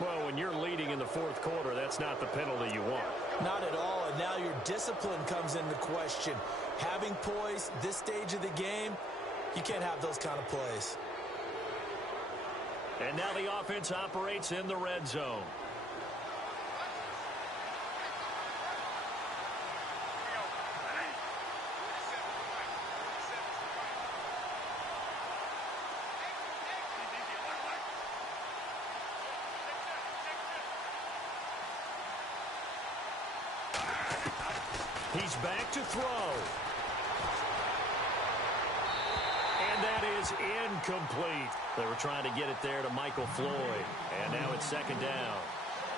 Well, when you're leading in the 4th quarter, that's not the penalty you want. Not at all, and now your discipline comes into question. Having poise this stage of the game, you can't have those kind of plays. And now the offense operates in the red zone. He's back to throw. And that is incomplete. They were trying to get it there to Michael Floyd. And now it's 2nd down.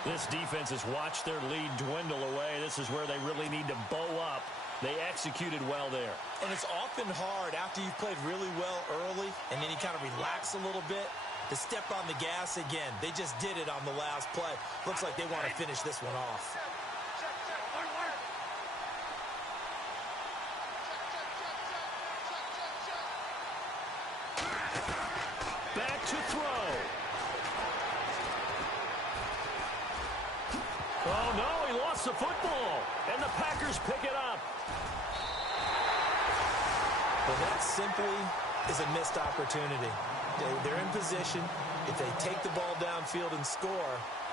This defense has watched their lead dwindle away. This is where they really need to bow up. They executed well there. And it's often hard after you've played really well early and then you kind of relax a little bit to step on the gas again. They just did it on the last play. Looks like they want to finish this one off. Back to throw. Oh, no, he lost the football. And the Packers pick it up. Well, that simply is a missed opportunity. They're in position. If they take the ball downfield and score,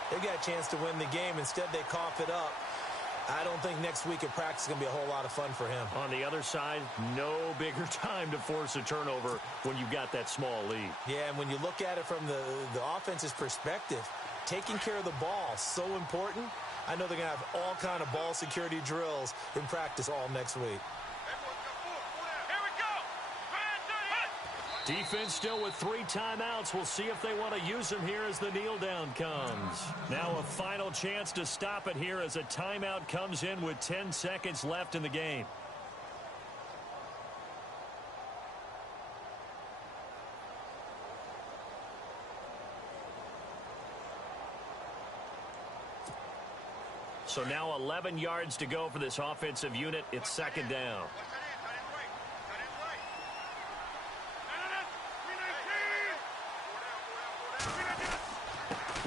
they've got a chance to win the game. Instead, they cough it up. I don't think next week at practice is going to be a whole lot of fun for him. On the other side, no bigger time to force a turnover when you've got that small lead. Yeah, and when you look at it from the offense's perspective, taking care of the ball is so important. I know they're going to have all kind of ball security drills in practice all next week. Defense still with 3 timeouts. We'll see if they want to use them here as the kneel down comes. Now a final chance to stop it here as a timeout comes in with 10 seconds left in the game. So now 11 yards to go for this offensive unit. It's 2nd down.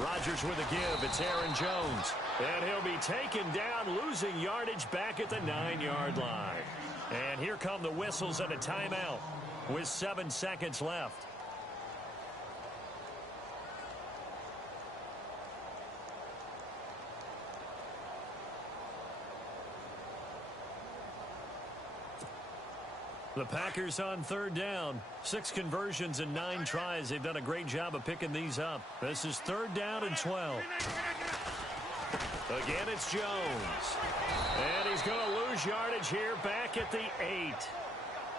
Rodgers with a give. It's Aaron Jones. And he'll be taken down, losing yardage back at the 9-yard line. And here come the whistles and a timeout with 7 seconds left. The Packers on 3rd down. 6 conversions and 9 tries. They've done a great job of picking these up. This is 3rd down and 12. Again, it's Jones. And he's going to lose yardage here back at the 8.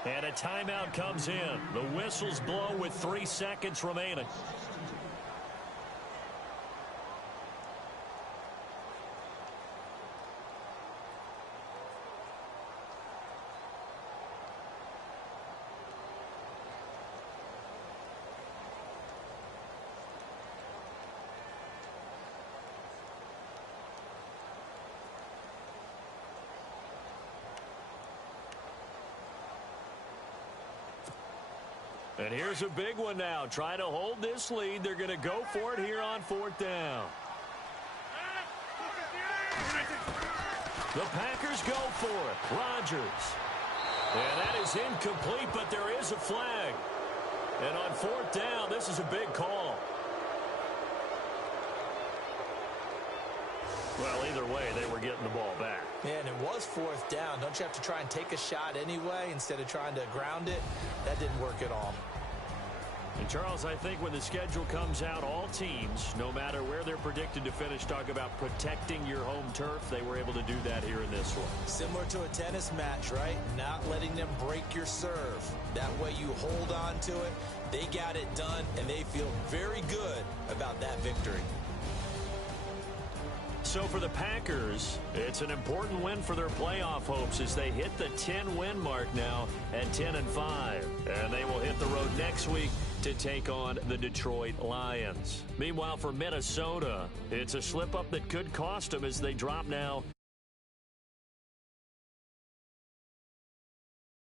And a timeout comes in. The whistles blow with 3 seconds remaining. And here's a big one now. Trying to hold this lead. They're going to go for it here on 4th down. The Packers go for it. Rodgers. And that is incomplete, but there is a flag. And on 4th down, this is a big call. Well, either way, they were getting the ball back. Yeah, and it was 4th down. Don't you have to try and take a shot anyway instead of trying to ground it? That didn't work at all. And, Charles, I think when the schedule comes out, all teams, no matter where they're predicted to finish, talk about protecting your home turf. They were able to do that here in this one. Similar to a tennis match, right? Not letting them break your serve. That way you hold on to it. They got it done, and they feel very good about that victory. So for the Packers, it's an important win for their playoff hopes as they hit the 10-win mark now at 10-5. And they will hit the road next week to take on the Detroit Lions. Meanwhile, for Minnesota, it's a slip-up that could cost them as they drop now